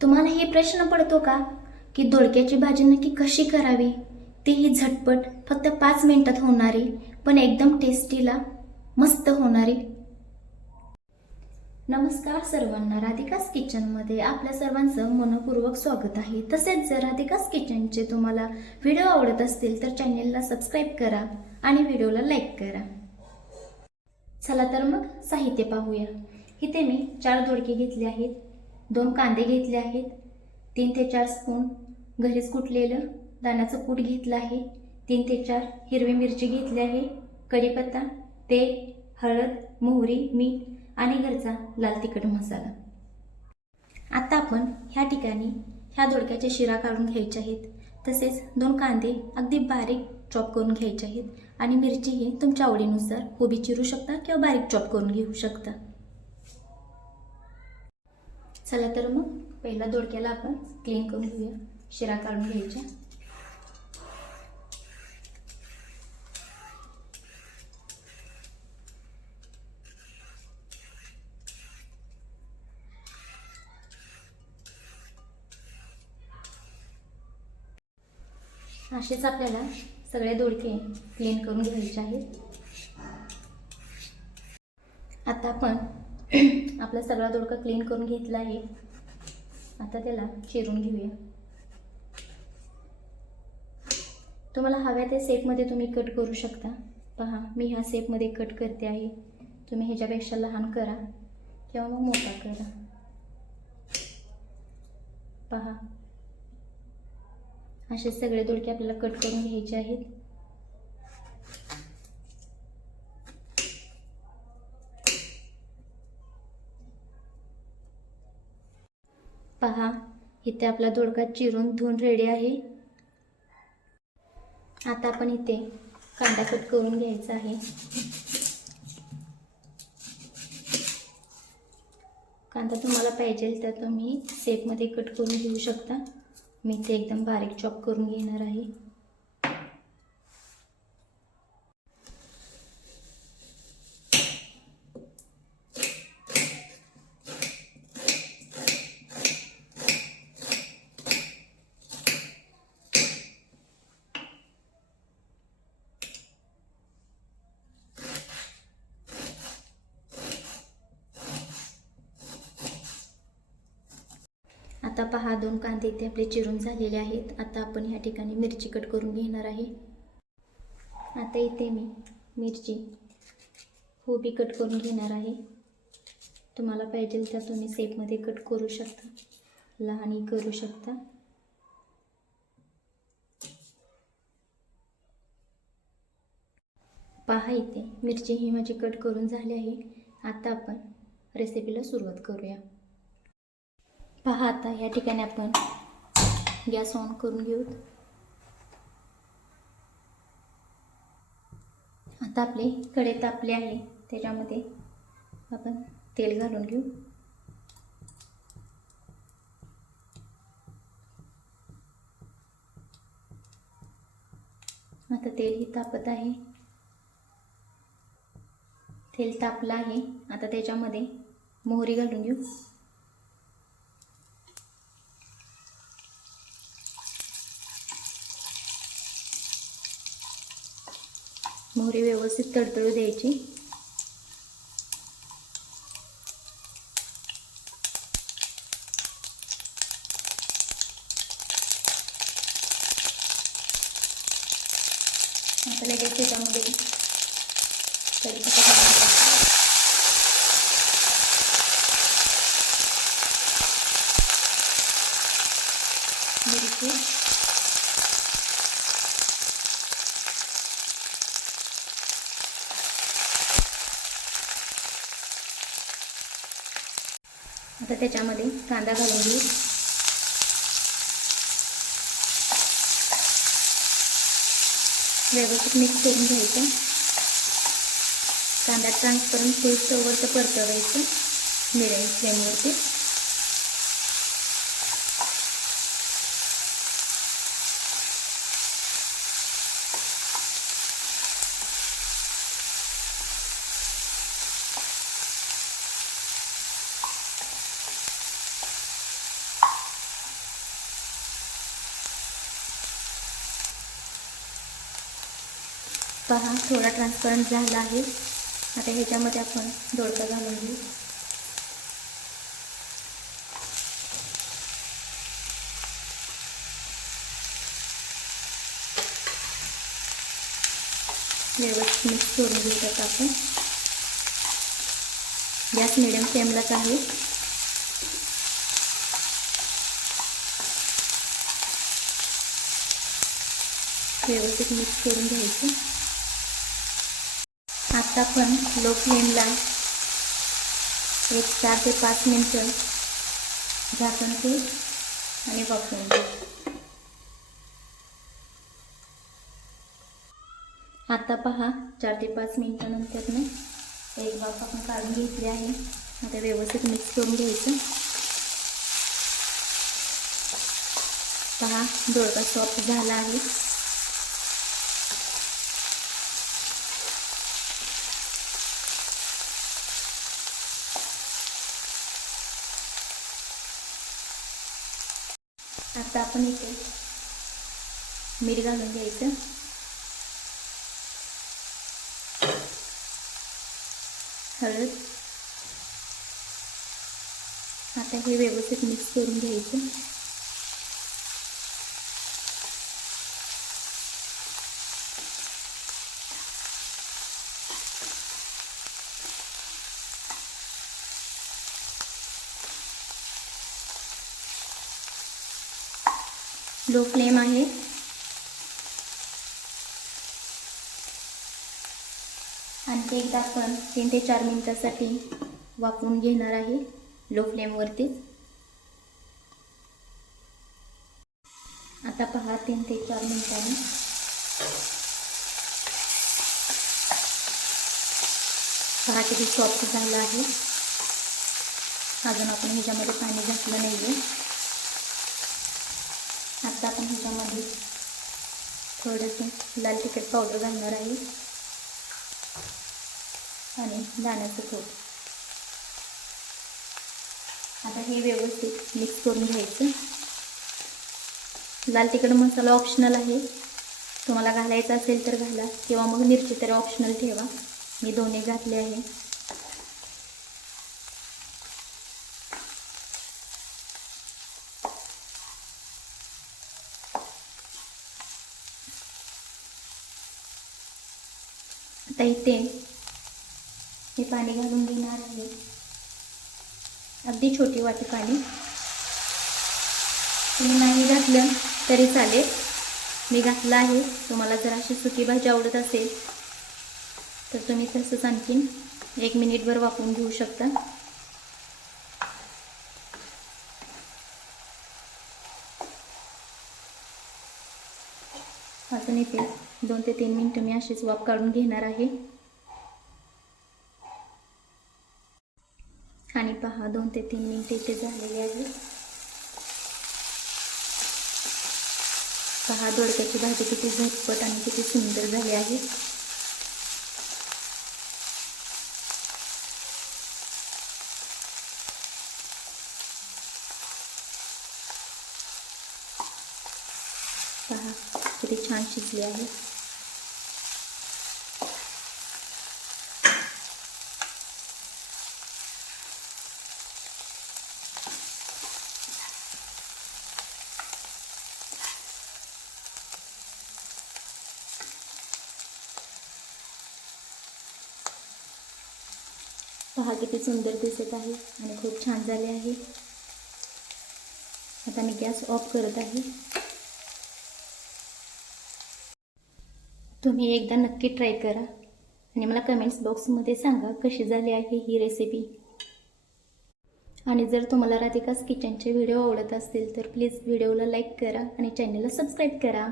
तुम्हाला हे प्रश्न पडतो का? की दोडक्याची भाजी नक्की कशी करावी? तीही झटपट फक्त पाच मिनिटात होणारी पण एकदम टेस्टीला मस्त होणारी. नमस्कार सर्वांना राधिकास किचनमध्ये आपल्या सर्वांचं मनपूर्वक स्वागत आहे. तसेच जर राधिकास किचनचे तुम्हाला व्हिडिओ आवडत असतील तर चॅनेलला सबस्क्राईब करा आणि व्हिडिओला लाईक करा. चला तर मग साहित्य पाहूया. इथे मी चार दोडके घेतले आहेत. दोन कांदे घेतले आहेत. तीन ते चार स्पून घरीच कुटलेलं दाण्याचं कूट घेतलं आहे. तीन ते चार हिरवी मिरची घेतली आहे. कढीपत्ता तेल हळद मोहरी मीठ आणि घरचा लाल तिखट मसाला. आता आपण ह्या ठिकाणी ह्या दोडक्याच्या शिरा काढून घ्यायच्या आहेत. तसेच दोन कांदे अगदी बारीक चॉप करून घ्यायचे आहेत. आणि मिरची ही तुमच्या आवडीनुसार उभी चिरू शकता किंवा बारीक चॉप करून घेऊ शकता. चला तर मग पहिला दोडक्याला आपण क्लीन करून घेऊया. शिरा काढून घ्यायच्या. असेच आपल्याला सगळे दोडके क्लीन करून घ्यायचे आहेत. आता आपण सगळा दोडका क्लीन करून घेतला आहे. आता त्याला चिरून घेऊया. तुम्हाला हव्या त्या सेपमध्ये तुम्ही कट करू शकता. पहा मी ह्या सेपमध्ये कट करते आहे. तुम्ही ह्याच्यापेक्षा लहान करा किंवा मग मोठा करा. पहा. असे सगळे दोडके आपल्याला कट करून घ्यायचे आहेत. पहा. इथे आपला दोडका चिरून धुवून रेडी आहे. आता आपण इथे कांदा कट करून घ्यायचा आहे. कांदा तुम्हाला पाहिजे तर तुम्ही सेपमध्ये कट करून घेऊ शकता. मी ते एकदम बारीक चॉप करून घेणार आहे. आता पहा दोन कांदे इथे आपले चिरून झालेले आहेत. आता आपण ह्या ठिकाणी मिरची कट करून घेणार आहे. आता इथे मी मिरची होबी कट करून घेणार आहे. तुम्हाला पाहिजे तर तुम्ही सेपमध्ये कट करू शकता. लहानही करू शकता. पहा इथे मिरची ही माझी कट करून झाली आहे. आता आपण रेसिपीला सुरुवात करूया. पहा आता या ठिकाणी आपण गॅस ऑन करून घेऊ आता आपले कडे तापले आहे त्याच्यामध्ये आपण तेल घालून घेऊ. आता तेलही तापत आहे. तेल तापलं आहे. आता त्याच्यामध्ये मोहरी घालून घेऊ. मोहरी व्यवस्थित तडतडू द्यायची आता लगेच त्याच्यामध्ये कढीपत्ता टाकायचा. मिरची आता त्याच्यामध्ये कांदा घालून घेऊ. व्यवस्थित मिक्स करून घ्यायचं. कांदा ट्रान्सपरंट पेस्टवरचं परतवायचं. मिडियम फ्लेमवरती पहा थोडा ट्रान्सपरंट झाला आहे. आता ह्याच्यामध्ये आपण दोडका घालून घेऊ. व्यवस्थित मिक्स करून घेतात आपण. गॅस मिडियम फ्लेमलाच आहे. व्यवस्थित मिक्स करून घ्यायचं. आता पण लो फ्लेमला एक चार ते पाच मिनटं झाकण ते आणि वापरून आता पहा चार ते पाच मिनटानंतर ना एक बाप आपण काढून घेतली आहे. आता व्यवस्थित मिक्स करून घ्यायचं. पहा दोडका सॉफ्ट झाला आहे. आता आपण इथे मीठ घालून घ्यायचं. हळद. आता हे व्यवस्थित मिक्स करून घ्यायचं. लो फ्लेम आहे. आणखी एकदा आपण तीन ते चार मिनिटासाठी वाफवून घेणार आहे लो फ्लेमवरतीच आता पहा तीन ते चार मिनिटांनी. पहा किती सॉफ्ट झालं आहे. अजून आपण ह्याच्यामध्ये पाणी घातलं नाही आहे आता आपण ह्याच्यामध्ये थोडंसं लाल तिखट पावडर घालणार आहे. आणि दाण्याचं कूट आता हे व्यवस्थित मिक्स करून घ्यायचं. लाल तिखट मसाला ऑप्शनल आहे. तुम्हाला घालायचा असेल तर घाला. किंवा मग मिरची तरी ऑप्शनल ठेवा. मी दोन्ही घातले आहे. आता इथे हे पाणी घालून घेणार आहे. अगदी छोटी वाटी पाणी. तुम्ही नाही घातलं तरी चालेल. मी घातलं आहे. तुम्हाला जर अशी सुकी भाजी आवडत असेल तर तुम्ही तसंच आणखीन एक मिनिटभर वापरून घेऊ शकता. अजून इथे दोन ते तीन मिनटं मी अशीच वाफ काढून घेणार आहे. आणि पहा दोन ते तीन मिनटं इथे झालेले आहे. पहा दोडक्याची भाजी किती झटपट आणि किती सुंदर झाली आहे. पहा किती छान शिजली आहे. पहा किती सुंदर दिसत आहे आणि खूप छान झाले आहे. आता मी गॅस ऑफ करत आहे. तुम्ही एकदा नक्की ट्राय करा. आणि मला कमेंट्स बॉक्समध्ये सांगा कशी झाली आहे ही रेसिपी आणि जर तुम्हाला राधिकास किचनचे व्हिडिओ आवडत असतील तर प्लीज व्हिडिओला लाईक करा आणि चॅनलला सबस्क्राईब करा.